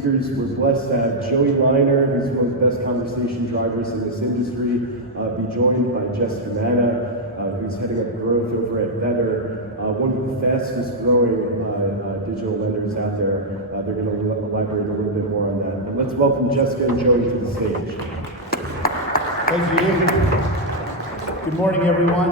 speakers. We're blessed to have Joey Liner, who's one of the best conversation drivers in this industry, be joined by Jessica Manna, who's heading up growth over at Better, one of the fastest growing digital lenders out there. They're going to elaborate a little bit more on that. But let's welcome Jessica and Joey to the stage. Thank you. Good morning, everyone.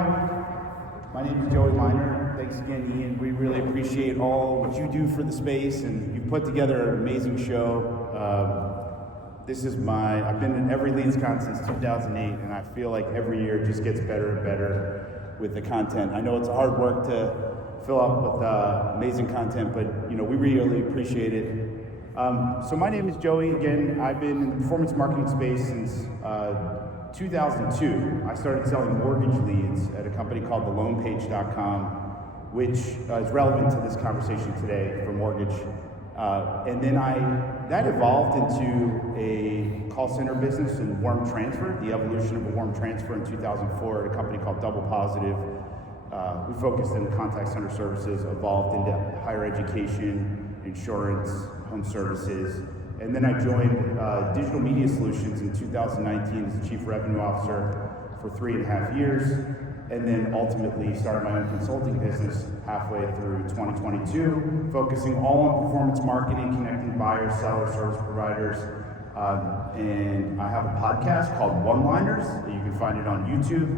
My name is Joey Liner. Thanks again, Ian. We really appreciate all what you do for the space, and you've put together an amazing show. I've been in every Leadscon since 2008, and I feel like every year it just gets better and better with the content. I know it's hard work to fill up with amazing content, but we really appreciate it. So my name is Joey. Again, I've been in the performance marketing space since 2002. I started selling mortgage leads at a company called theloanpage.com, which is relevant to this conversation today for mortgage. And then that evolved into a call center business in warm transfer, the evolution of a warm transfer in 2004 at a company called Double Positive. We focused in contact center services, evolved into higher education, insurance, home services. And then I joined Digital Media Solutions in 2019 as the Chief Revenue Officer for 3.5 years, and then ultimately started my own consulting business halfway through 2022, focusing all on performance marketing, connecting buyers, sellers, service providers. And I have a podcast called OneLiners. You can find it on YouTube,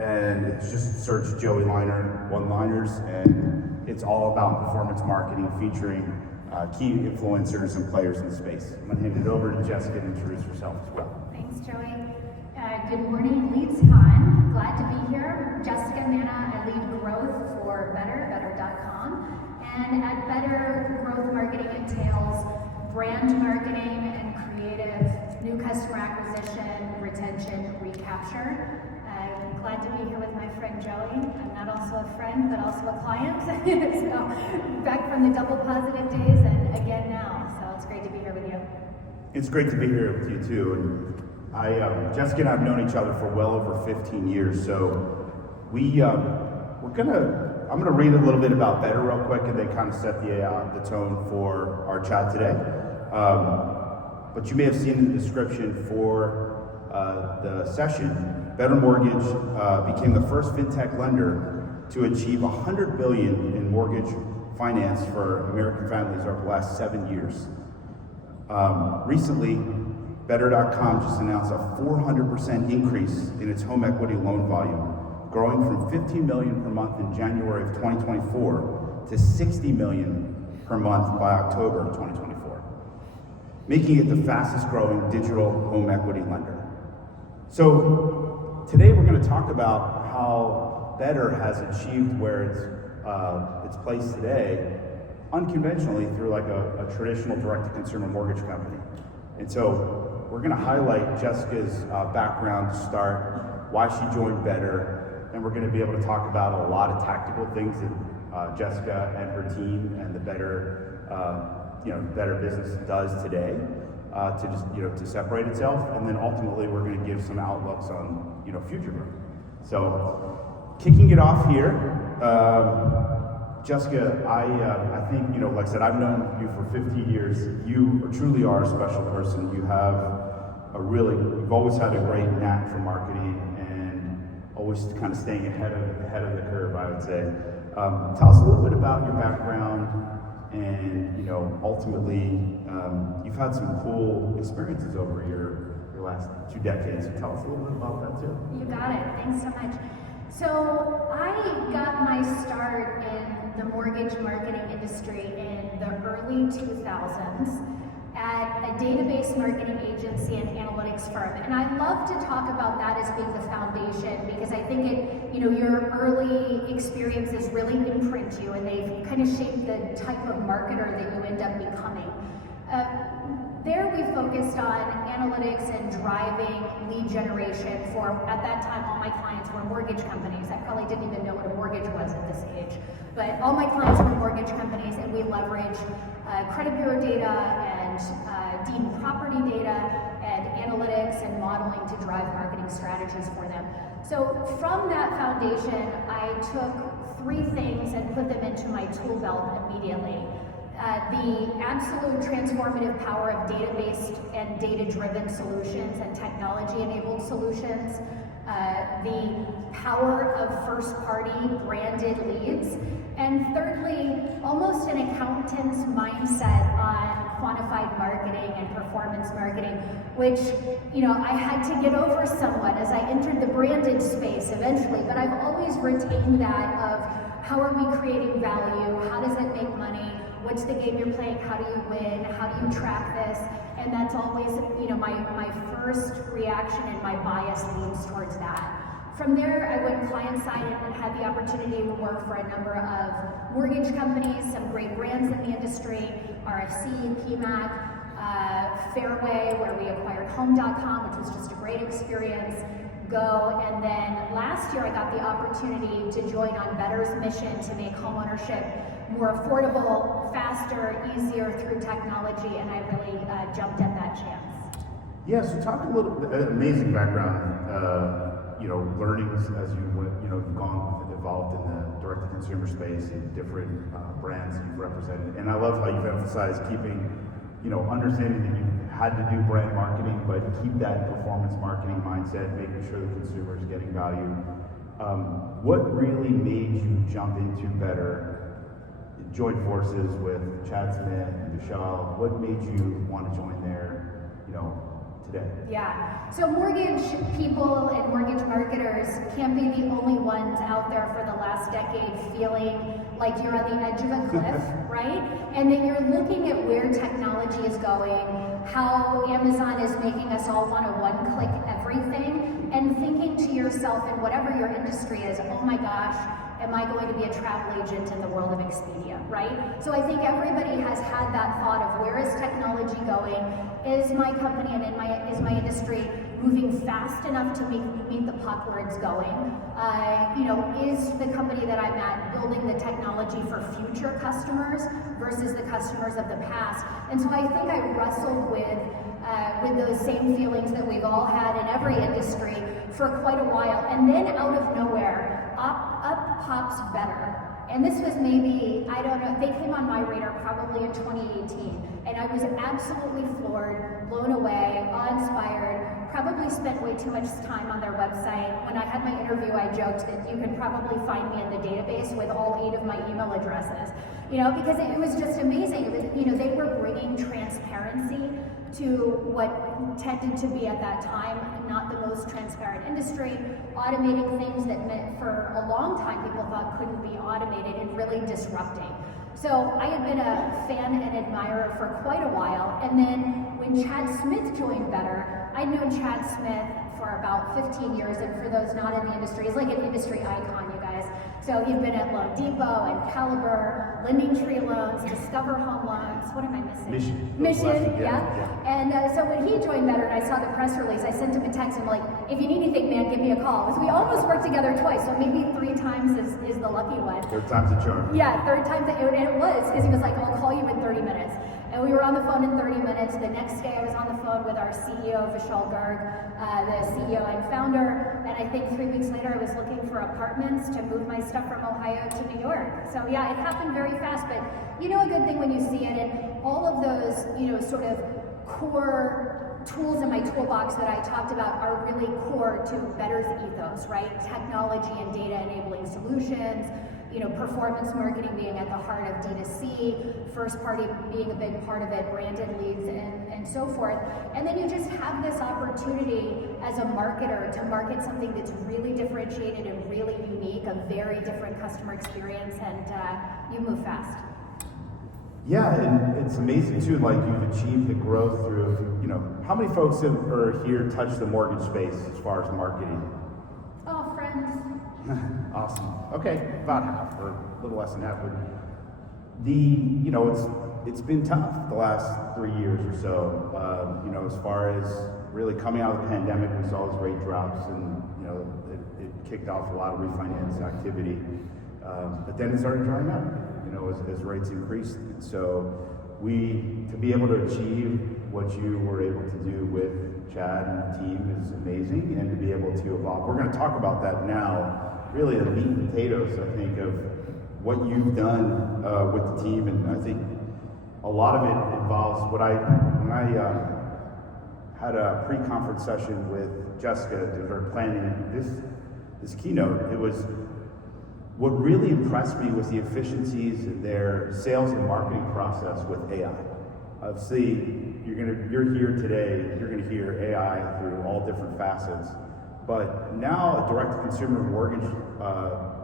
and it's just search Joey Liner, OneLiners, and it's all about performance marketing, featuring key influencers and players in the space. I'm going to hand it over to Jessica to introduce herself as well. Thanks, Joey. Good morning, Leadscon. Glad to be here. Jessica Manna, I lead growth for better.com. And at Better, growth marketing entails brand marketing and creative, new customer acquisition, retention, recapture. I'm glad to be here with my friend Joey. I'm not also a friend, but also a client. So back from the Double Positive days and again now. So it's great to be here with you. It's great to be here with you too. And Jessica and I have known each other for well over 15 years. So I'm gonna read a little bit about Better real quick, and then kind of set the tone for our chat today. But you may have seen in the description for the session, Better Mortgage became the first fintech lender to achieve $100 billion in mortgage finance for American families over the last 7 years. Recently, Better.com just announced a 400% increase in its home equity loan volume, growing from $15 million per month in January of 2024 to $60 million per month by October of 2024, making it the fastest growing digital home equity lender. So today we're going to talk about how Better has achieved where it's placed today unconventionally through like a traditional direct-to-consumer mortgage company. And so we're going to highlight Jessica's background to start, why she joined Better, and we're going to be able to talk about a lot of tactical things that Jessica and her team and the Better business does today to just to separate itself, and then ultimately we're going to give some outlooks on future growth. So kicking it off here, Jessica, I think like I said, I've known you for 15 years. You truly are a special person. You have you've always had a great knack for marketing and always kind of staying ahead of the curve, I would say. Tell us a little bit about your background, and ultimately you've had some cool experiences over your last 2 decades. So tell us a little bit about that too. You got it. Thanks so much. So I got my start in the mortgage marketing industry in the early 2000s at a database marketing agency and analytics firm. And I love to talk about that as being the foundation, because I think your early experiences really imprint you, and they kind of shape the type of marketer that you end up becoming. There we focused on analytics and driving lead generation for, at that time, all my clients were mortgage companies. I probably didn't even know what a mortgage was at this age. But all my clients were mortgage companies, and we leverage credit bureau data and deed property data and analytics and modeling to drive marketing strategies for them. So from that foundation, I took 3 things and put them into my tool belt immediately. the absolute transformative power of data-based and data-driven solutions and technology-enabled solutions, the power of first-party branded leads, and thirdly, almost an accountant's mindset on quantified marketing and performance marketing, which, I had to get over somewhat as I entered the branded space eventually, but I've always retained that of how are we creating value, how does it make money, what's the game you're playing, how do you win, how do you track this, and that's always, my first reaction and my bias leans towards that. From there, I went client-side and had the opportunity to work for a number of mortgage companies, some great brands in the industry, RFC, PMAC, Fairway, where we acquired Home.com, which was just a great experience, Go, and then last year I got the opportunity to join on Better's mission to make homeownership more affordable, faster, easier through technology, and I really jumped at that chance. Yeah, so talk a little bit, amazing background, learnings as you went, you've gone and evolved in the direct-to-consumer space and different brands that you've represented. And I love how you've emphasized keeping, understanding that you had to do brand marketing, but keep that performance marketing mindset, making sure the consumer is getting value. What really made you jump into Better, join forces with Chad Smith and Michelle? What made you want to join there, today? Yeah, so mortgage people and mortgage marketers can't be the only ones out there for the last decade feeling like you're on the edge of a cliff, right? And that you're looking at where technology is going, how Amazon is making us all want to one-click everything, and thinking to yourself in whatever your industry is, oh my gosh, am I going to be a travel agent in the world of Expedia, right? So I think everybody has had that thought of where is technology going? Is my company and is my industry moving fast enough to meet the puck where it's going? Is the company that I'm at building the technology for future customers versus the customers of the past? And so I think I wrestled with those same feelings that we've all had in every industry for quite a while. And then out of nowhere, up pops Better. And this was maybe, I don't know, they came on my radar probably in 2018. And I was absolutely floored, blown away, awe-inspired, probably spent way too much time on their website. When I had my interview, I joked that you could probably find me in the database with all 8 of my email addresses. Because it was just amazing. It was, they were bringing transparency to what tended to be at that time not the most transparent industry, automating things that meant for a long time people thought couldn't be automated and really disrupting. So I had been a fan and admirer for quite a while, and then when Chad Smith joined Better, I'd known Chad Smith for about 15 years, and for those not in the industry, he's like an industry icon, you guys. So he'd been at Loan Depot and Caliber, Lending Tree Loans, Discover Home Loans. What am I missing? Mission, yeah. And so when he joined Better and I saw the press release, I sent him a text. I'm like, if you need anything, man, give me a call. Because we almost worked together twice, so maybe 3 times is the lucky one. Third time's a charm. Yeah, third time, and it was, because he was like, I'll call you in 30 minutes. And we were on the phone in 30 minutes. The next day I was on the phone with our CEO, Vishal Garg, the CEO and founder. And I think 3 weeks later I was looking for apartments to move my stuff from Ohio to New York. So yeah, it happened very fast, but a good thing when you see it, and all of those, sort of core tools in my toolbox that I talked about are really core to Better's ethos, right? Technology and data enabling solutions, performance marketing being at the heart of D2C, first party being a big part of it, branded leads, and so forth. And then you just have this opportunity as a marketer to market something that's really differentiated and really unique, a very different customer experience, and you move fast. Yeah, and it's amazing too, like you've achieved the growth through, how many folks are here touch the mortgage space as far as marketing? Oh, friends. Awesome. Okay, about half, or a little less than half. But it's been tough the last 3 years or so. As far as really coming out of the pandemic, we saw those rate drops, and it kicked off a lot of refinance activity. But then it started drying up, as rates increased. So to be able to achieve what you were able to do with Chad and the team is amazing, and to be able to evolve. We're going to talk about that now. Really, the meat and potatoes, I think, of what you've done with the team, and I think a lot of it involves when I had a pre-conference session with Jessica that we were planning this keynote. It was what really impressed me was the efficiencies in their sales and marketing process with AI. Obviously, you're here today. You're going to hear AI through all different facets. But now, a direct-to-consumer mortgage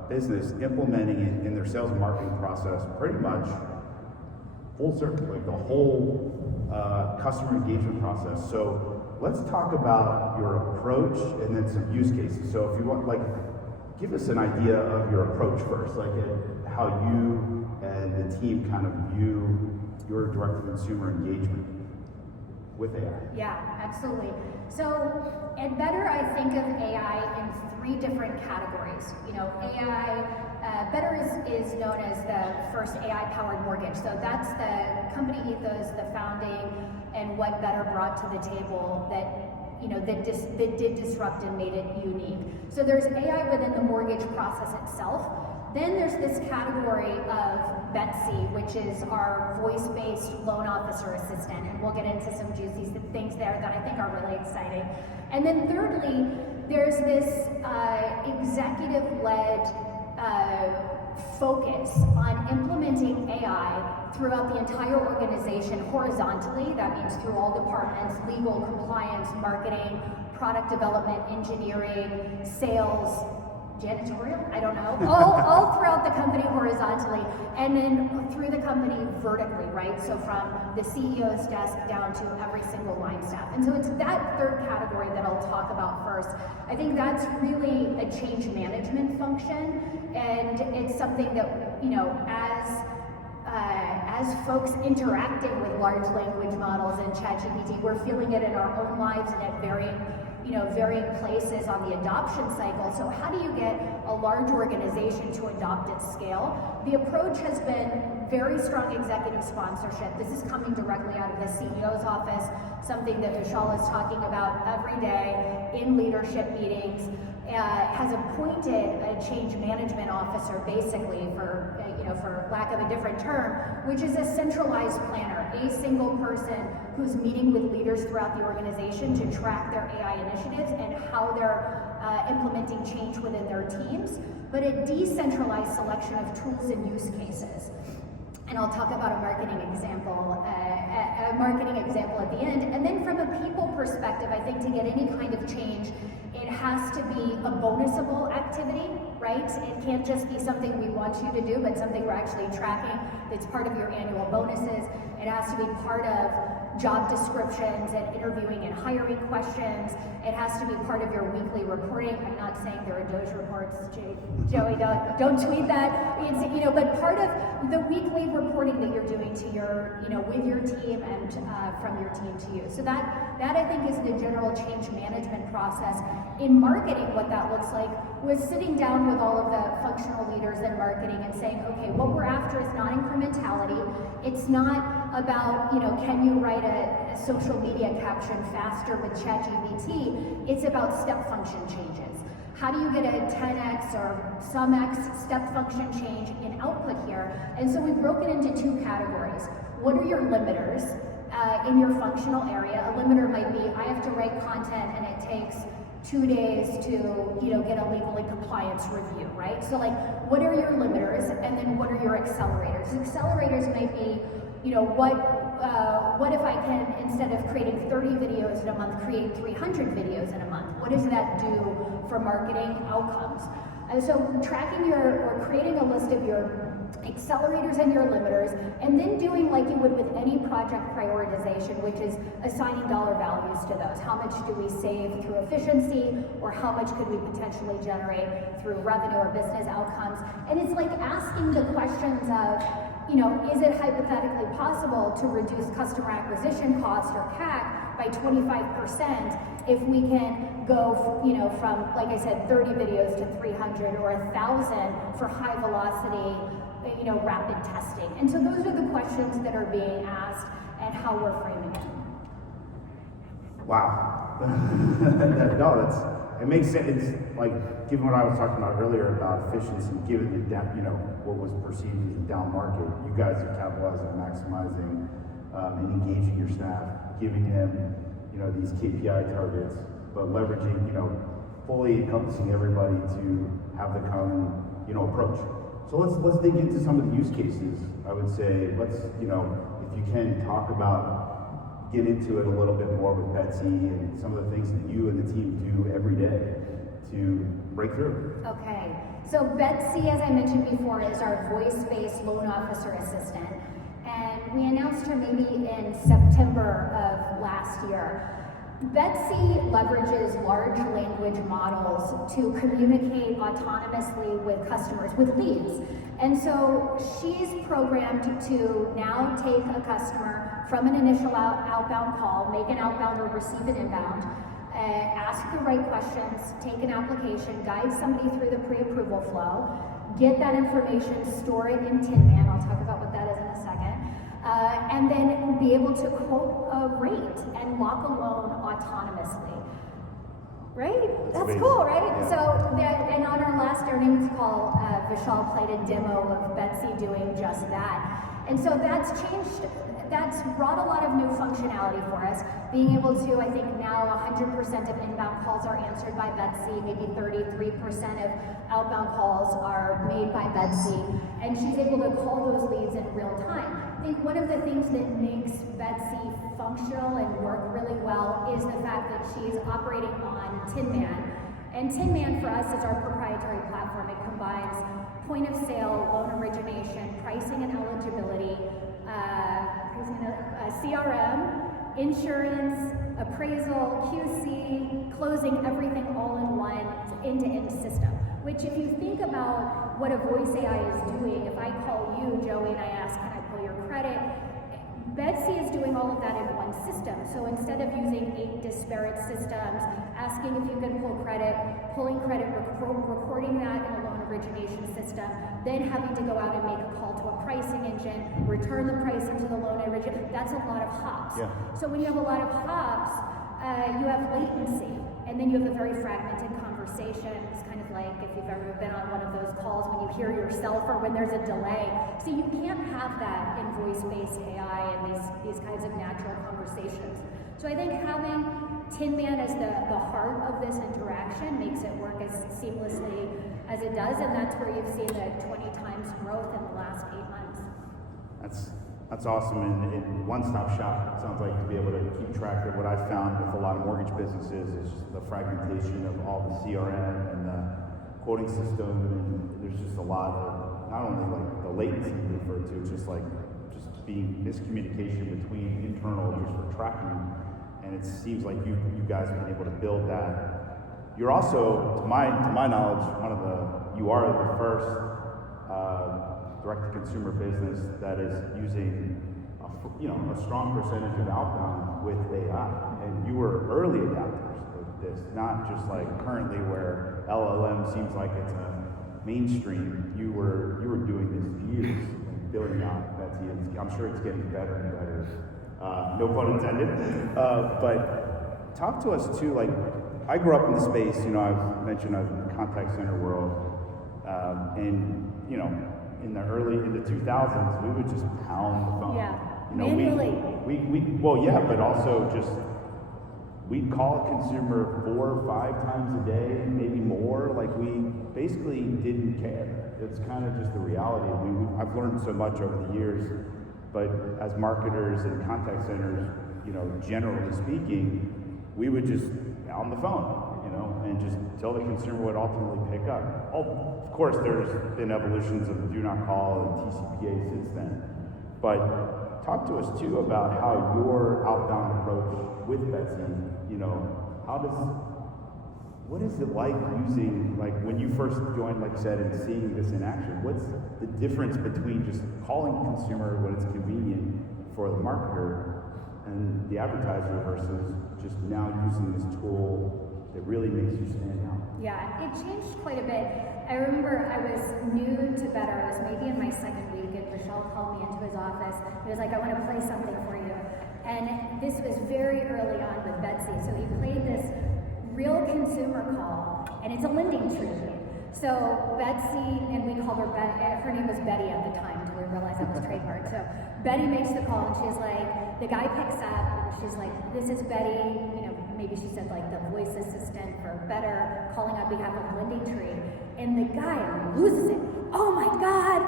business implementing it in their sales and marketing process, pretty much full circle, like the whole customer engagement process. So let's talk about your approach and then some use cases. So if you want, give us an idea of your approach first, how you and the team kind of view your direct-to-consumer engagement with AI. Yeah, absolutely. So at Better, I think of AI in 3 different categories. AI, Better is known as the first AI-powered mortgage. So that's the company ethos, the founding, and what Better brought to the table that did disrupt and made it unique. So there's AI within the mortgage process itself. Then there's this category of Betsy, which is our voice-based loan officer assistant, and we'll get into some juicy things there that I think are really exciting. And then thirdly, there's this executive-led focus on implementing AI throughout the entire organization horizontally. That means through all departments: legal, compliance, marketing, product development, engineering, sales, janitorial, I don't know, all throughout the company horizontally, and then through the company vertically, right? So from the CEO's desk down to every single line staff. And so it's that third category that I'll talk about first. I think that's really a change management function, and it's something that, as folks interacting with large language models and ChatGPT, we're feeling it in our own lives and at varying places on the adoption cycle. So how do you get a large organization to adopt at scale? The approach has been very strong executive sponsorship. This is coming directly out of the CEO's office, something that Vishal is talking about every day in leadership meetings. Has appointed a change management officer, basically, for lack of a different term, which is a centralized planner, a single person who's meeting with leaders throughout the organization to track their AI initiatives and how they're implementing change within their teams, but a decentralized selection of tools and use cases. And I'll talk about a marketing example at the end. And then from a people perspective, I think to get any kind of change, it has to be a bonusable activity, right? It can't just be something we want you to do, but something we're actually tracking that's part of your annual bonuses. It has to be part of job descriptions and interviewing and hiring questions. It has to be part of your weekly reporting. I'm not saying there are Doge reports, Joey, don't tweet that. It's, but part of the weekly reporting that you're doing to your, with your team and from your team to you. So that I think is the general change management process. In marketing, what that looks like was sitting down with all of the functional leaders in marketing and saying, okay, what we're after is not incrementality. It's not about, can you write a social media caption faster with ChatGPT? It's about step function changes. How do you get a 10x or some x step function change in output here? And so we've broken into 2 categories. What are your limiters in your functional area? A limiter might be, I have to write content and it takes 2 days to get a legally compliance review, right? So what are your limiters, and then what are your accelerators? Accelerators might be, what if I can, instead of creating 30 videos in a month, create 300 videos in a month? What does that do for marketing outcomes? So tracking or creating a list of your accelerators and your limiters, and then doing like you would with any project prioritization, which is assigning dollar values to those. How much do we save through efficiency, or how much could we potentially generate through revenue or business outcomes? And it's like asking the questions of, is it hypothetically possible to reduce customer acquisition costs or CAC by 25% if we can go, from, like I said, 30 videos to 300 or 1,000 for high velocity, rapid testing. And so those are the questions that are being asked and how we're framing it. Wow. No, it makes sense. Like given what I was talking about earlier about efficiency, given the what was perceived as a down market, you guys are capitalizing on maximizing and engaging your staff, giving them these KPI targets, but leveraging fully encompassing everybody to have the common approach. So let's dig into some of the use cases. I would say let's if you can talk about, get into it a little bit more with Betsy and some of the things that you and the team do every day to break through. Okay, so Betsy, as I mentioned before, is our voice-based loan officer assistant, and we announced her maybe in September of last year. Betsy leverages large language models to communicate autonomously with customers, with leads. And so she's programmed to now take a customer from an initial outbound call, make an outbound or receive an inbound, ask the right questions, take an application, guide somebody through the pre-approval flow, get that information, store it in Tin Man. I'll talk about what that is in a second. And then be able to quote a rate and lock a loan autonomously. Right? That's cool, right? Yeah. So, and on our last earnings call, Vishal played a demo of Betsy doing just that. And so that's changed, that's brought a lot of new functionality for us. Being able to, I think now 100% of inbound calls are answered by Betsy, maybe 33% of outbound calls are made by Betsy, and she's able to call those leads in real time. I think one of the things that makes Betsy functional and work really well is the fact that she's operating on Tin Man. And Tin Man for us is our proprietary platform. It combines point of sale, loan origination, pricing and eligibility, CRM, insurance, appraisal, QC, closing, everything all in one end-to-end system. Which if you think about what a voice AI is doing, if I call you, Joey, and I ask, can I pull your credit? Betsy is doing all of that in one system. So instead of using 8 disparate systems, asking if you can pull credit, pulling credit, recording that in a loan origination system, then having to go out and make a call to a pricing engine, return the pricing to the loan origination, that's a lot of hops. Yeah. So when you have a lot of hops, you have latency, and then you have a very fragmented conversation. It's kind of like if you've ever been on one of those calls when you hear yourself or when there's a delay. So you can't have that in voice-based AI and these kinds of natural conversations. So I think having Tin Man as the heart of this interaction makes it work as seamlessly as it does, and that's where you've seen the 20 times growth in the last 8 months. That's awesome, and one-stop shop. It sounds like to be able to keep track of what I've found with a lot of mortgage businesses is just the fragmentation of all the CRM and the quoting system, and there's just a lot of, not only like the latency you referred to, just being miscommunication between internal just for tracking, and it seems like you guys have been able to build that. You're also, to my knowledge, you are the first direct-to-consumer business that is using a strong percentage of outbound with AI, and you were early adopters of this, not just like currently where LLM seems like it's a mainstream. You were doing this for years, and building out Betsy. I'm sure it's getting better and better. No pun intended. But talk to us too. Like, I grew up in the space. I've mentioned I was in the contact center world, and in the 2000s, we would just pound the phone. Yeah, manually. But also just we'd call a consumer 4 or 5 times a day, maybe more. Like we basically didn't care. It's kind of just the reality. I've learned so much over the years, but as marketers and contact centers, generally speaking, we would just on the phone. And just tell the consumer what ultimately pick up. Of course, there's been evolutions of do not call and TCPA since then. But talk to us too about how your outbound approach with Betsy, what is it like using, like when you first joined, like you said, and seeing this in action, what's the difference between just calling the consumer when it's convenient for the marketer and the advertiser versus just now using this tool that really makes you stand out? Yeah, it changed quite a bit. I remember I was new to Better. I was maybe in my second week, and Vishal called me into his office. He was like, I want to play something for you. And this was very early on with Betsy. So he played this real consumer call, and it's a lending tree. So Betsy, and we called her her name was Betty at the time until we realized that was trademarked. So Betty makes the call and she's like, the guy picks up and she's like, this is Betty, maybe she said like the voice assistant for Better, calling on behalf of Lending Tree. And the guy loses it. Oh my God,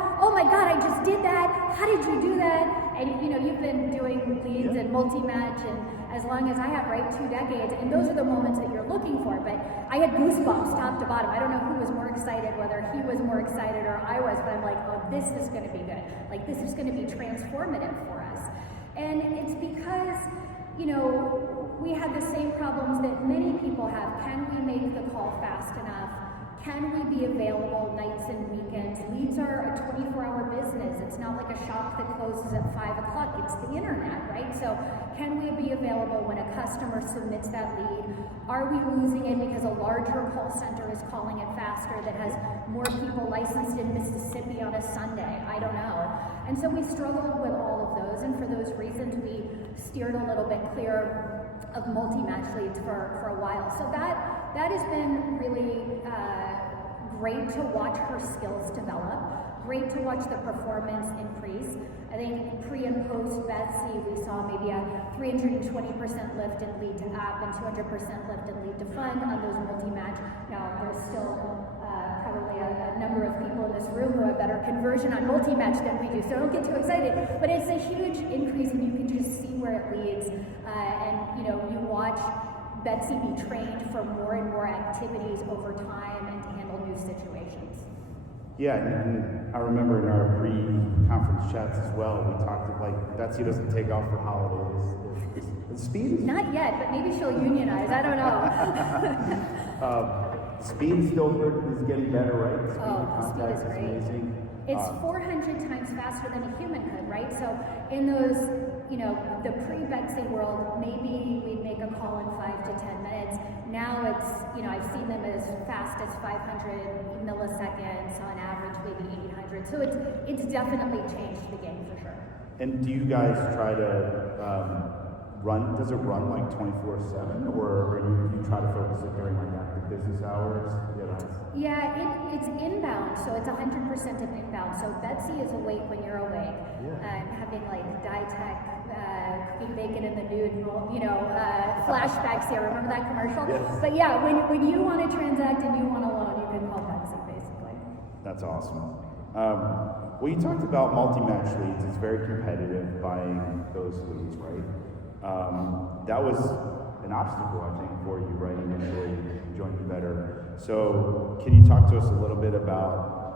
I just did that. How did you do that? And you've been doing leads and multi-match and as long as I have, right, 2 decades, and those are the moments that you're looking for. But I had goosebumps top to bottom. I don't know who was more excited, whether he was more excited or I was, but I'm like, oh, this is gonna be good. Like, this is gonna be transformative for us. And it's because, we have the same problems that many people have. Can we make the call fast enough? Can we be available nights and weekends? Leads are a 24-hour business. It's not like a shop that closes at 5 o'clock. It's the internet, right? So can we be available when a customer submits that lead? Are we losing it because a larger call center is calling it faster that has more people licensed in Mississippi on a Sunday? I don't know. And so we struggled with all of those, and for those reasons we steered a little bit clear of multi-match leads for a while. So that has been really great to watch her skills develop, great to watch the performance increase. I think pre and post Betsy, we saw maybe a 320% lift in lead to app and 200% lift in lead to fund on those multi-match. Now, there's still probably a number of people in this room who have better conversion on multi-match than we do, so don't get too excited. But it's a huge increase, and you can just see where it leads. And you watch Betsy be trained for more and more activities over time and to handle new situations. Yeah, and I remember in our pre-conference chats as well, we talked like Betsy doesn't take off for holidays. The speed is not yet, but maybe she'll unionize. I don't know. Speed still is getting better, right? Speed is great. Amazing. It's 400 times faster than a human could, right? So in those, the pre-Betsy world, maybe we'd make a call in 5 to 10 minutes. Now it's, I've seen them as fast as 500 milliseconds on average, maybe 800. So it's definitely changed the game for sure. And do you guys try to does it run like 24/7, or do you try to focus it during like active business hours? Yeah, it's inbound, so it's 100% of inbound. So Betsy is awake when you're awake. Yeah. Having like Ditech, cooking bacon in the nude, flashbacks here. Remember that commercial? Yes. But yeah, when you want to transact and you want a loan, you can call Betsy basically. That's awesome. Well, you talked about multi-match leads. It's very competitive buying those leads, right? That was an obstacle, I think, for you, right, initially joining Better. So can you talk to us a little bit about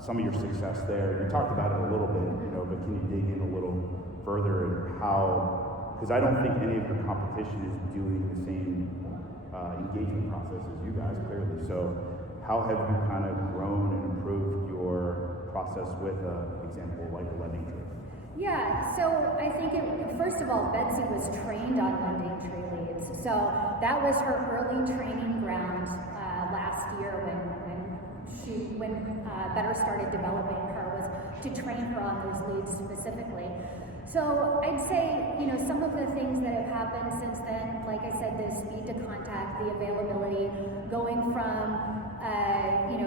some of your success there? You talked about it a little bit, but can you dig in a little further and how, because I don't think any of your competition is doing the same engagement process as you guys, clearly. So how have you kind of grown and improved your process with an example like a Lending Tree? Yeah, so I think first of all, Betsy was trained on Lending Tree leads. So that was her early training ground last year when Better started developing her, was to train her on those leads specifically. So I'd say, some of the things that have happened since then, like I said, the speed to contact, the availability, going from,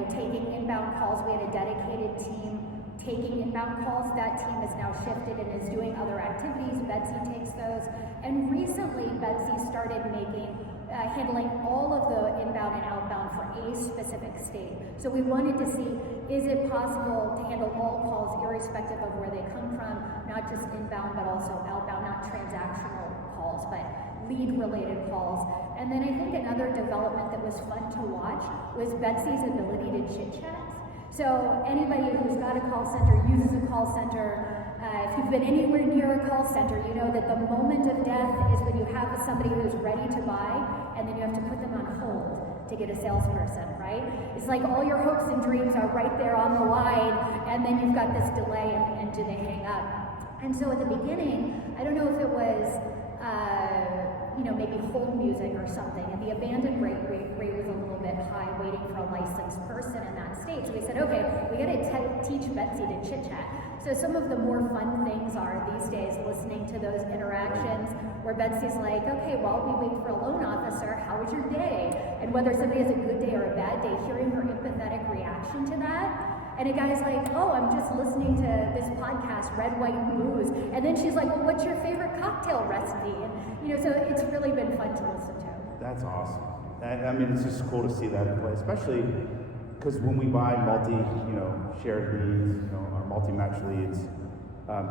taking inbound calls. We had a dedicated team taking inbound calls. That team has now shifted and is doing other activities. Betsy takes those. And recently, Betsy started handling all of the inbound and outbound for a specific state. So we wanted to see, is it possible to handle all calls irrespective of where they come from, not just inbound, but also outbound, not transactional calls, but lead-related calls. And then I think another development that was fun to watch was Betsy's ability to chit-chat. So anybody who's got a call center, uses a call center, if you've been anywhere near a call center, you know that the moment of death is when you have somebody who's ready to buy, and then you have to put them on hold to get a salesperson, right? It's like all your hopes and dreams are right there on the line, and then you've got this delay, and do they hang up? And so at the beginning, I don't know if it was maybe hold music or something, and the abandon rate was a little bit high, waiting for a licensed person in that state. So we said, okay, we got to teach Betsy to chit chat. So some of the more fun things are these days listening to those interactions where Betsy's like, okay, while we wait for a loan officer, how was your day? And whether somebody has a good day or a bad day, hearing her empathetic reaction to that. And a guy's like, oh, I'm just listening to this podcast, Red, White, and Blues. And then she's like, well, what's your favorite cocktail recipe? And, so it's really been fun to listen to. That's awesome. I mean, it's just cool to see that in play, especially because when we buy shared leads, or multi-match leads,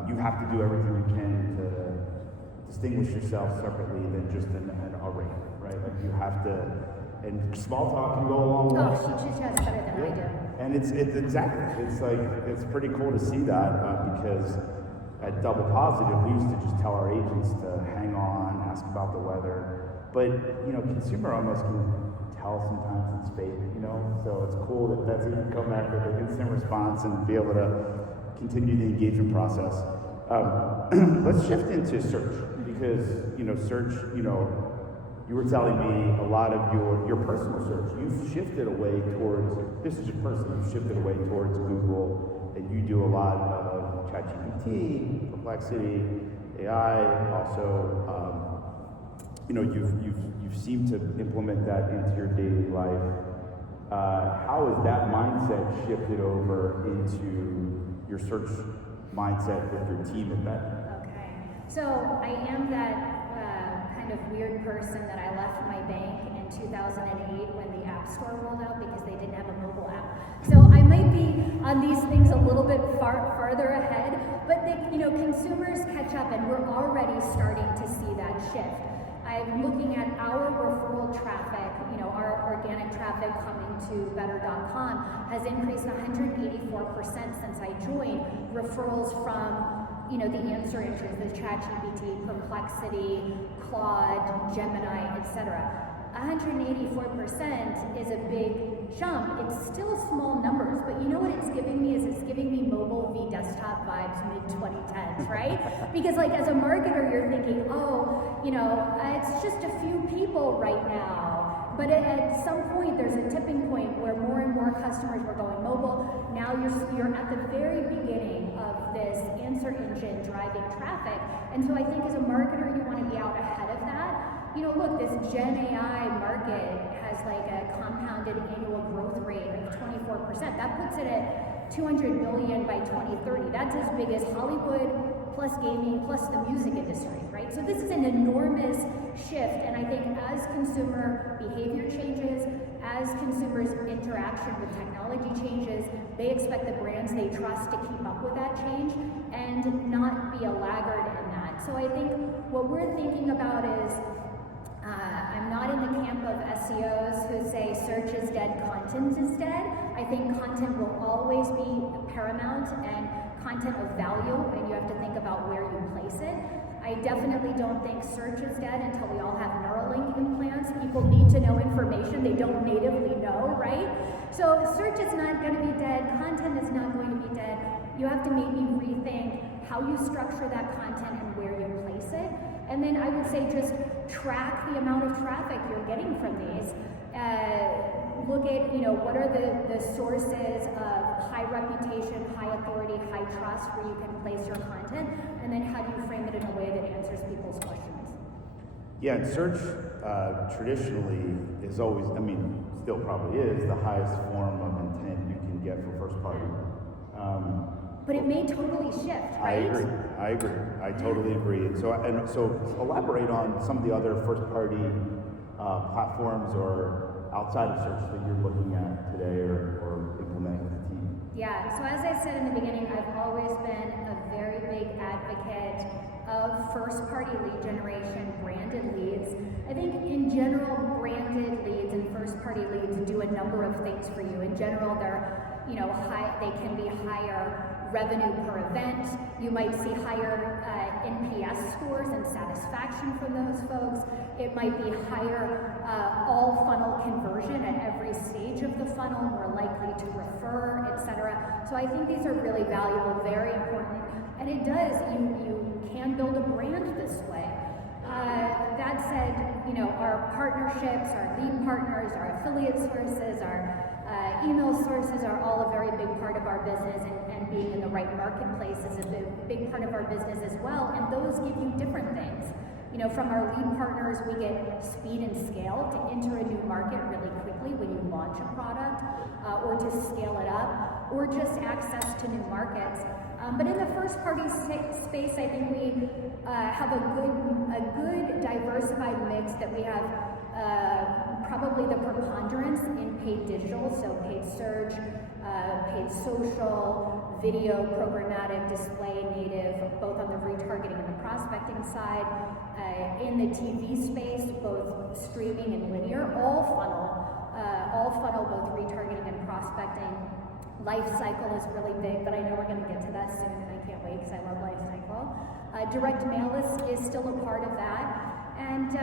you have to do everything you can to distinguish yourself separately than just an array, right? Like you have to, and small talk can go a long way. Oh, she chit chats better than I do. And it's exactly, it's pretty cool to see that because at Double Positive, we used to just tell our agents to hang on, ask about the weather. But, consumer almost can tell sometimes it's fake, so it's cool that Betsy can come back with an instant response and be able to continue the engagement process. Let's shift into search because, search, you were telling me a lot of your personal search, you've shifted away towards, this is your personal, you've shifted away towards Google, and you do a lot of ChatGPT, Perplexity, AI, also, you've seemed to implement that into your daily life. How has that mindset shifted over into your search mindset with your team at Manna? Okay, so I am that kind of weird person that I left my bank in 2008 when the App Store rolled out because they didn't have a mobile app. So I might be on these things a little bit farther ahead, but consumers catch up, and we're already starting to see that shift. I'm looking at our referral traffic, our organic traffic coming to better.com has increased 184% since I joined. Referrals from the answer engines, the ChatGPT, Perplexity, Claude, Gemini, etc. 184% is a big jump. It's still small numbers, but you know what it's giving me is it's giving me mobile v desktop vibes mid-2010s, right? Because as a marketer, you're thinking, it's just a few people right now. But at some point, there's a tipping point where more and more customers were going mobile. Now you're at the very beginning of this answer engine driving traffic. And so I think as a marketer, you want to be out ahead of that. Look, this Gen AI market has a compounded annual growth rate of 24%. That puts it at $200 billion by 2030. That's as big as Hollywood, plus gaming, plus the music industry, right? So this is an enormous shift, and I think as consumer behavior changes, as consumers' interaction with technology changes, they expect the brands they trust to keep up with that change and not be a laggard in that. So I think what we're thinking about is I'm not in the camp of SEOs who say search is dead, content is dead. I think content will always be paramount and content of value, and you have to think about where you place it. I definitely don't think search is dead until we all have Neuralink implants. People need to know information they don't natively know, right? So search is not going to be dead. Content is not going to be dead. You have to maybe rethink how you structure that content and where you place it. And then I would say just track the amount of traffic you're getting from these. Look at, what are the sources of high reputation, high authority, high trust where you can place your content, and then how do you frame it in a way that answers people's questions? Yeah, and search traditionally is always, still probably is, the highest form of intent you can get for first party. But it may totally shift, right? I agree. I totally agree. And so elaborate on some of the other first party platforms or outside of search that you're looking at today or implementing with the team. Yeah, so as I said in the beginning, I've always been a very big advocate of first-party lead generation, branded leads. I think in general, branded leads and first-party leads do a number of things for you. In general, they're they can be higher revenue per event. You might see higher NPS scores and satisfaction from those folks. It might be higher all funnel conversion at every stage of the funnel, more likely to refer, etc. So I think these are really valuable, very important. And it does, you can build a brand this way. That said, our partnerships, our lead partners, our affiliate sources, our email sources are all a very big part of our business, and being in the right marketplace is a big part of our business as well. And those give you different things. From our lead partners, we get speed and scale to enter a new market really quickly when you launch a product, or to scale it up, or just access to new markets. But in the first party space, I think we have a good diversified mix that we have probably the preponderance in paid digital, so paid search, paid social, video, programmatic, display, native, both on the retargeting and the prospecting side. In the TV space, both streaming and linear, all funnel both retargeting and prospecting. Life cycle is really big, but I know we're going to get to that soon, and I can't wait because I love life cycle. Direct mail is still a part of that, and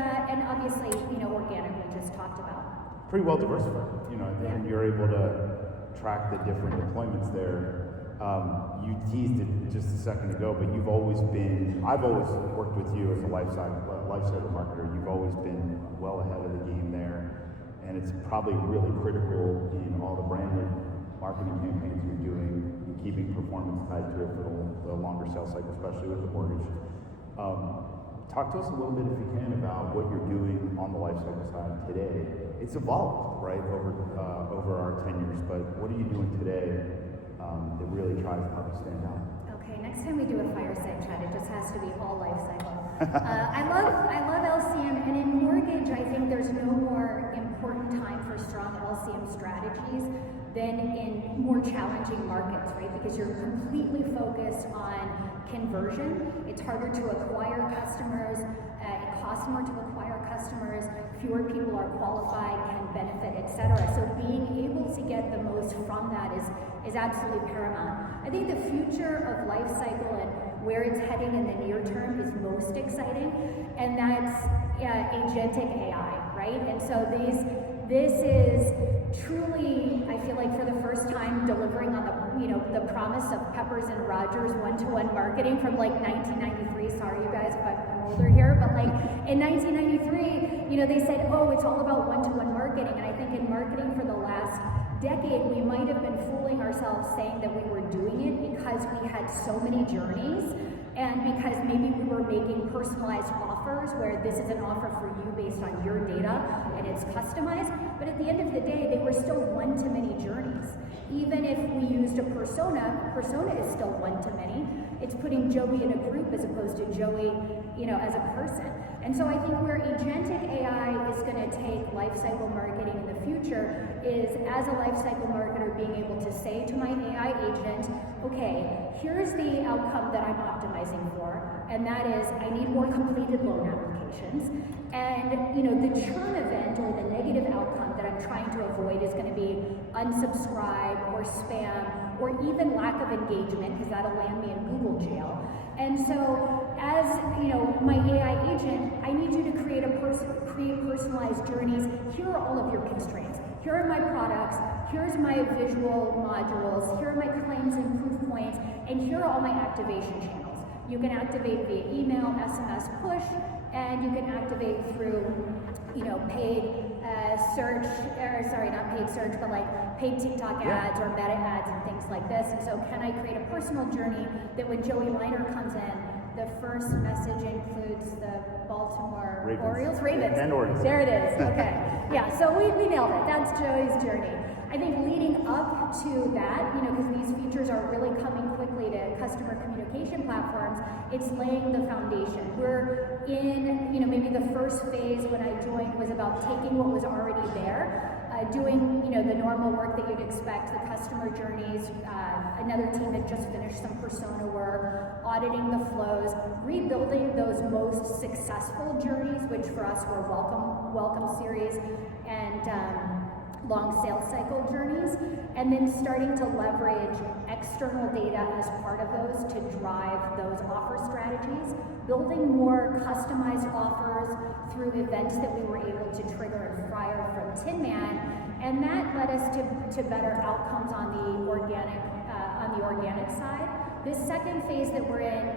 obviously, organic we just talked about. Pretty well diversified, and you're able to track the different deployments there. You teased it just a second ago, but I've always worked with you as a life cycle marketer. You've always been well ahead of the game there, and it's probably really critical in all the branded marketing campaigns you're doing, and keeping performance tied to it for the longer sales cycle, especially with the mortgage. Talk to us a little bit, if you can, about what you're doing on the life cycle side today. It's evolved, right, over our 10 years, but what are you doing today that really tries to help you stand out? Okay, next time we do a fireside chat, it just has to be all life cycle. I love LCM, and in mortgage, I think there's no more important time for strong LCM strategies than in more challenging markets, right? Because you're completely focused on conversion. It's harder to acquire customers. It costs more to acquire customers. Fewer people are qualified, can benefit, etc. So being able to get the most from that is absolutely paramount. I think the future of life cycle and where it's heading in the near term is most exciting, and that's agentic AI, right? And so this is truly, I feel like, for the first time delivering on the promise of Peppers and Rogers one-to-one marketing from 1993. Sorry, you guys, if I'm older here, but in 1993, they said, oh, it's all about one-to-one marketing. And I think in marketing for the last decade, we might have been fooling ourselves saying that we were doing it because we had so many journeys, and because maybe we were making personalized offers where this is an offer for you based on your data and it's customized. But at the end of the day, they were still one-to-many journeys. Even if we used a persona is still one-to-many. It's putting Joey in a group as opposed to Joey, as a person. And so I think where agentic AI is going to take lifecycle marketing in the future is, as a lifecycle marketer, being able to say to my AI agent, okay, here's the outcome that I'm optimizing for, and that is I need more completed loan applications. And the churn event or the negative outcome that I'm trying to avoid is going to be unsubscribe or spam or even lack of engagement, because that'll land me in Google jail. And so, as my AI agent, I need you to create personalized journeys. Here are all of your constraints. Here are my products. Here's my visual modules. Here are my claims and proof points. And here are all my activation channels. You can activate via email, SMS, push, and you can activate through, paid search, not paid search, but paid TikTok ads or meta ads and things like this. And so can I create a personal journey that when Joey Liner comes in, the first message includes the Baltimore Ravens. And Orioles. There it is. Okay. Yeah, so we nailed it. That's Joey's journey. I think leading up to that, because these features are really coming quickly to customer communication platforms, it's laying the foundation. We're in, maybe the first phase when I joined was about taking what was already there, doing, the normal work that you'd expect, the customer journeys. Another team had just finished some persona work, auditing the flows, rebuilding those most successful journeys, which for us were welcome series and long sales cycle journeys, and then starting to leverage external data as part of those to drive those offer strategies, building more customized offers through events that we were able to trigger and fire from Tin Man, and that led us to better outcomes on the organic side. This second phase that we're in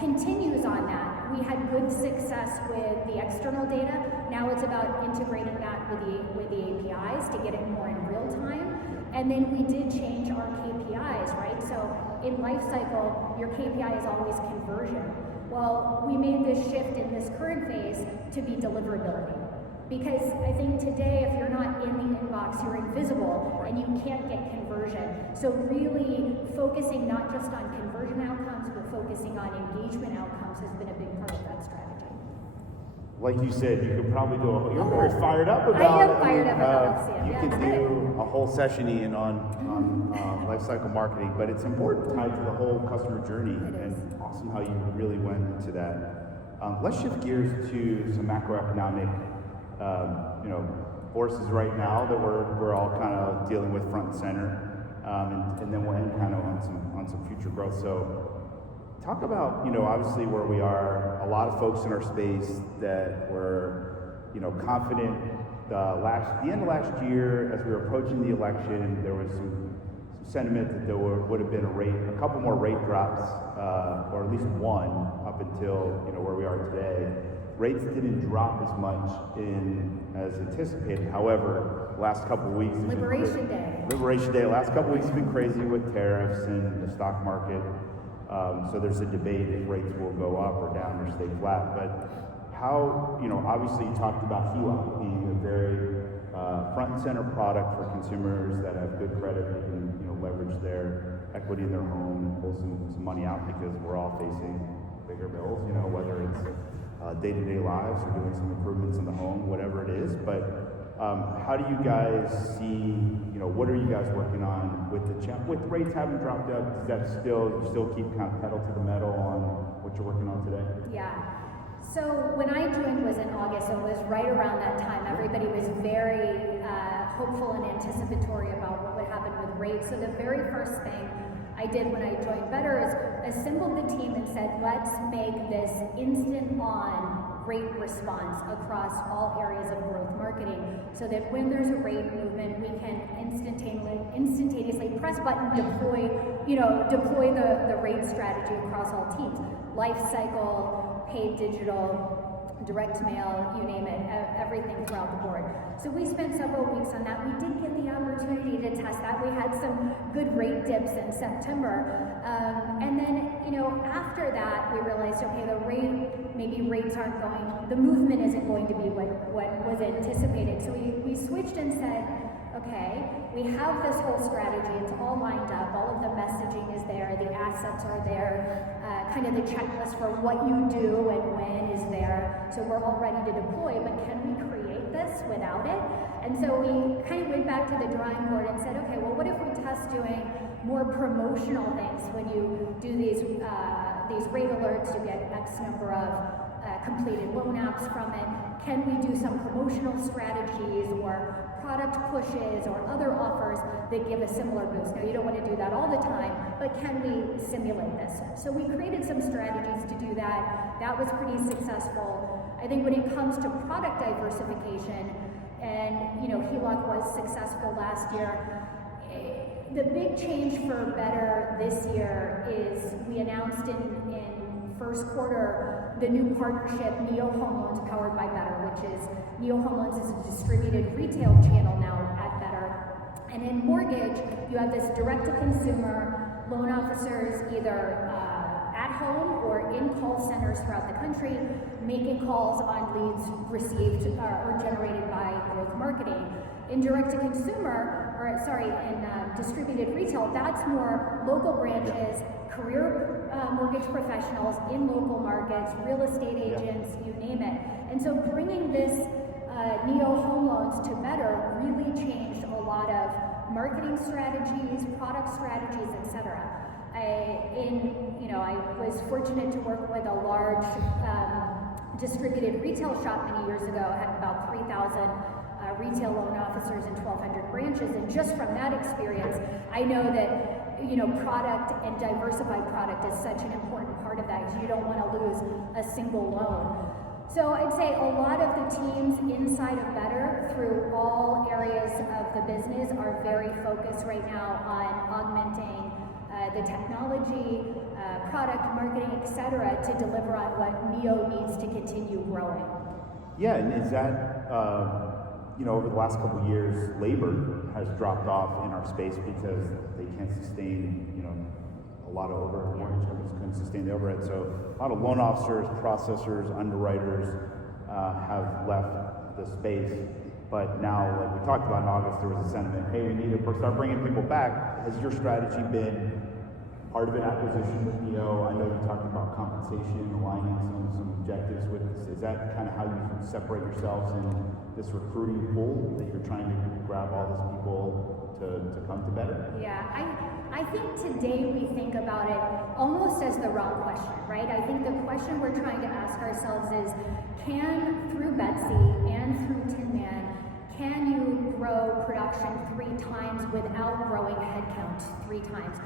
continues on that. we had good success with the external data. Now it's about integrating that with the APIs to get it more in real time. And then we did change our KPIs, right? So in life cycle, your KPI is always conversion. Well, we made this shift in this current phase to be deliverability. Because I think today, if you're not in the inbox, you're invisible and you can't get conversion. So really focusing not just on conversion outcomes, but focusing on engagement outcomes has been a big part of that strategy. Like you said, you could probably do you're very fired up about it. I am fired up about LCM. You could do a whole session, Ian, on lifecycle marketing, but it's important tied to the whole customer journey, and awesome how you really went into that. Let's shift gears to some macroeconomic forces right now that we're all kind of dealing with front and center, and then we'll end kind of on some future growth. So talk about, obviously where we are, a lot of folks in our space that were, confident the end of last year, as we were approaching the election, there was some sentiment that there would have been a couple more rate drops, or at least one up until, where we are today. Rates didn't drop as much as anticipated. However, last couple of weeks, Liberation Day. Last couple of weeks have been crazy with tariffs and the stock market. So there's a debate if rates will go up or down or stay flat. But how, obviously you talked about HELOC being a very front and center product for consumers that have good credit. They can, leverage their equity in their home and pull some money out because we're all facing bigger bills, whether it's day-to-day lives or doing some improvements in the home, whatever it is. But how do you guys see, what are you guys working on with with rates having dropped up? Does that you still keep kind of pedal to the metal on what you're working on today? Yeah. So when I joined was in August, so it was right around that time. Everybody was very hopeful and anticipatory about what would happen with rates. So the very first thing I did when I joined Better is assembled the team and said, let's make this instant on rate response across all areas of growth marketing, so that when there's a rate movement, we can instantaneously press button, deploy the rate strategy across all teams. Life cycle, paid digital, direct mail, you name it, everything throughout the board. So we spent several weeks on that. We did get the opportunity to test that. We had some good rate dips in September. And then, after that, we realized, okay, maybe rates aren't going, the movement isn't going to be what was anticipated. So we switched and said, okay, we have this whole strategy, it's all lined up, all of the messaging is there, the assets are there, kind of the checklist for what you do and when is there, so we're all ready to deploy, but can we create this without it? And so we kind of went back to the drawing board and said, okay, well, what if we test doing more promotional things? When you do these rate alerts, you get X number of completed loan apps from it. Can we do some promotional strategies or product pushes or other offers that give a similar boost? Now, you don't want to do that all the time, but can we simulate this? So we created some strategies to do that. That was pretty successful. I think when it comes to product diversification, and HELOC was successful last year, the big change for Better this year is we announced in first quarter the new partnership, Neo Home Loans, powered by Better, which is Neo Home Loans is a distributed retail channel now at Better. And in mortgage, you have this direct-to-consumer loan officers either at home or in call centers throughout the country, making calls on leads received or generated by growth marketing. In distributed retail, that's more local branches, career mortgage professionals in local markets, real estate agents, you name it. And so bringing this Neo Home Loans to Better really changed a lot of marketing strategies, product strategies, etc. I was fortunate to work with a large distributed retail shop many years ago. It had about 3,000 retail loan officers and 1,200 branches, and just from that experience, I know that product and diversified product is such an important part of that, because you don't want to lose a single loan. So I'd say a lot of the teams inside of Better, through all areas of the business, are very focused right now on augmenting the technology, product marketing, etc., to deliver on what Neo needs to continue growing. Yeah, and is that, over the last couple of years, labor has dropped off in our space because they can't sustain, a lot of overhead. Mortgage companies couldn't sustain the overhead. So a lot of loan officers, processors, underwriters have left the space. But now, like we talked about in August, there was a sentiment, hey, we need to start bringing people back. Has your strategy been part of an acquisition with Neo? I know you talked about compensation, aligning some objectives with this. Is that kind of how you separate yourselves in this recruiting pool, that you're trying to grab all these people to come to better? Yeah, I think today we think about it almost as the wrong question, right? I think the question we're trying to ask ourselves is, through Betsy and through Tin Man, can you grow production 3 times without growing headcount 3 times?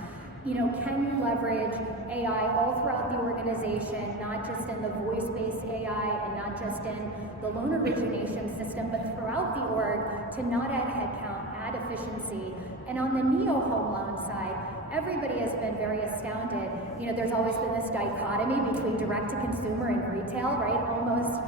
Can you leverage AI all throughout the organization, not just in the voice-based AI and not just in the loan origination system, but throughout the org to not add headcount, add efficiency? And on the Neo home loan side, everybody has been very astounded. There's always been this dichotomy between direct to consumer and retail, right? Almost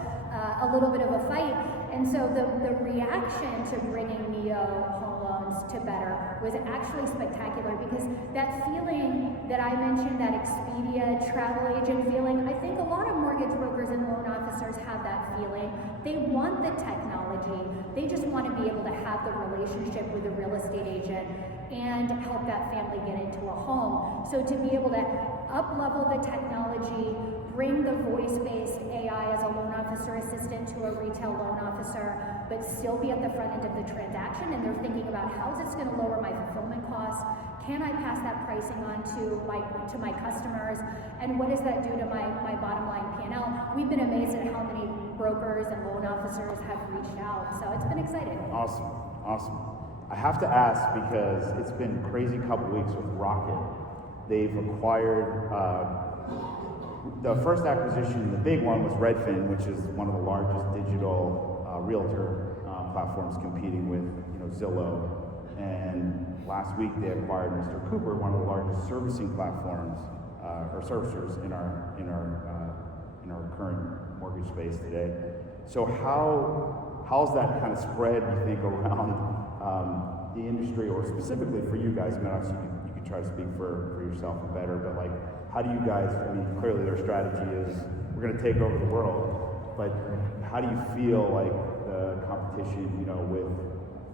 a little bit of a fight. And so the reaction to bringing Neo home loans to better was actually spectacular, because that feeling that I mentioned, that Expedia travel agent feeling, I think a lot of mortgage brokers and loan officers have that feeling. They want the technology. They just want to be able to have the relationship with a real estate agent and help that family get into a home. So to be able to up-level the technology, bring the voice-based AI as a loan officer assistant to a retail loan officer, but still be at the front end of the transaction, and they're thinking about how is this going to lower my fulfillment costs? Can I pass that pricing on to my customers? And what does that do to my bottom line P&L? We've been amazed at how many brokers and loan officers have reached out. So it's been exciting. Awesome. I have to ask, because it's been a crazy couple weeks with Rocket. They've acquired, the first acquisition, the big one, was Redfin, which is one of the largest digital realtor platforms competing with Zillow. And last week they acquired Mr. Cooper, one of the largest servicing platforms or servicers in our current mortgage space today. So how's that kind of spread, you think, around the industry, or specifically for you guys? I mean, obviously you can try to speak for yourself and better, but like, how do you guys, clearly their strategy is we're going to take over the world, but how do you feel like the competition, with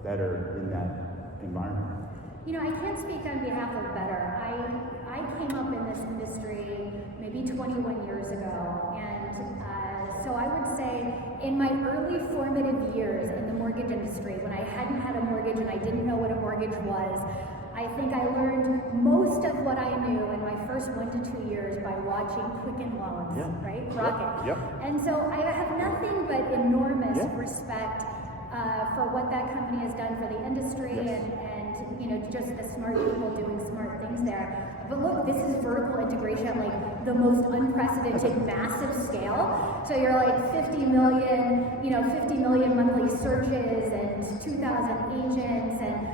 Better in that environment? I can't speak on behalf of Better. I came up in this industry maybe 21 years ago, and so I would say in my early formative years in the mortgage industry, when I hadn't had a mortgage and I didn't know what a mortgage was, I think I learned most of what I knew in my first 1 to 2 years by watching Quicken Loans, right? Rocket. Yep. And so I have nothing but enormous respect for what that company has done for the industry and just the smart people doing smart things there. But look, this is vertical integration at like the most unprecedented, massive scale. So you're like 50 million monthly searches and 2,000 agents and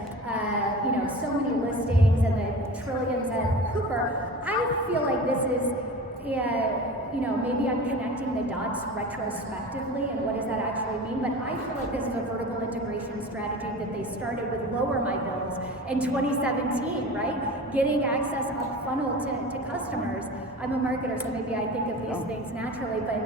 so many listings and the trillions at Cooper. I feel like this is, maybe I'm connecting the dots retrospectively, and what does that actually mean? But I feel like this is a vertical integration strategy that they started with Lower My Bills in 2017, right? Getting access up funnel to customers. I'm a marketer, so maybe I think of these things naturally, but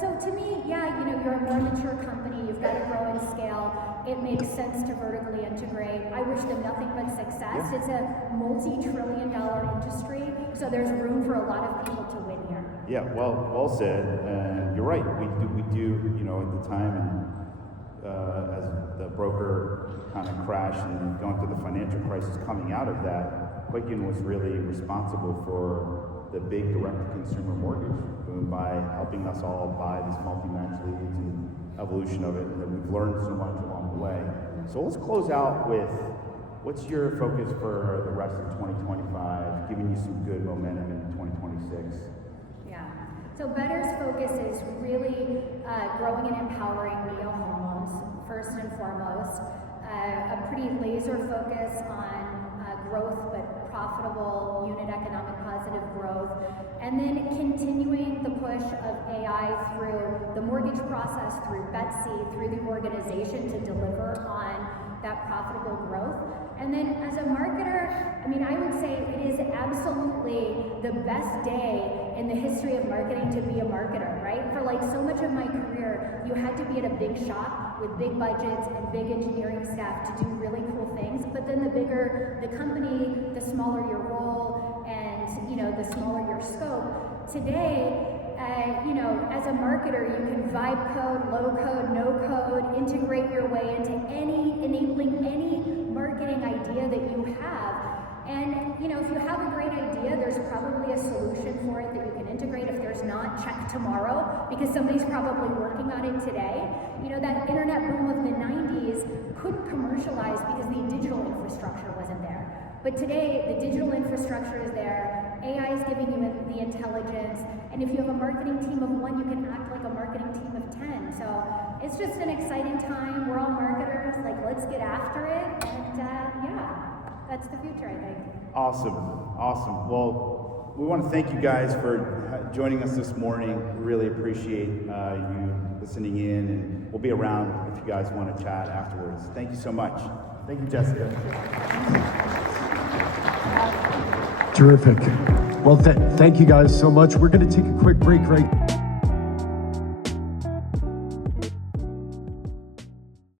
so to me, you're a more mature company, you've got to grow and scale. It makes sense to vertically integrate. I wish them nothing but success. It's a multi-trillion-dollar industry, so there's room for a lot of people to win here. Yeah, well said. And you're right. We do. At the time, as the broker kind of crashed and going through the financial crisis, coming out of that, Quicken was really responsible for the big direct-to-consumer mortgage boom by helping us all buy these multi-max leads and evolution of it, and we've learned so much along the way. So let's close out with, what's your focus for the rest of 2025, giving you some good momentum in 2026? Yeah, so Better's focus is really growing and empowering Neo home loans, first and foremost. A pretty laser focus on growth, but profitable unit economic positive growth. And then continuing the push of AI through the mortgage process, through Betsy, through the organization to deliver on that profitable growth. And then as a marketer, I mean, I would say it is absolutely the best day in the history of marketing to be a marketer, right? For like so much of my career, you had to be at a big shop with big budgets and big engineering staff to do really cool things. But then the bigger the company, the smaller your role, and the smaller your scope. Today, as a marketer, you can vibe code, low code, no code, integrate your way into enabling any marketing idea that you have. And, if you have a great idea, there's probably a solution for it that you can integrate. If there's not, check tomorrow, because somebody's probably working on it today. That internet boom of the 90s couldn't commercialize because the digital infrastructure wasn't there. But today, the digital infrastructure is there, AI is giving you the intelligence, and if you have a marketing team of 1, you can act like a marketing team of 10. So it's just an exciting time. We're all marketers, let's get after it, and that's the future, I think. Awesome. Well, we want to thank you guys for joining us this morning. We really appreciate you listening in, and we'll be around if you guys want to chat afterwards. Thank you so much. Thank you, Jessica. Terrific. Well, thank you guys so much. We're going to take a quick break right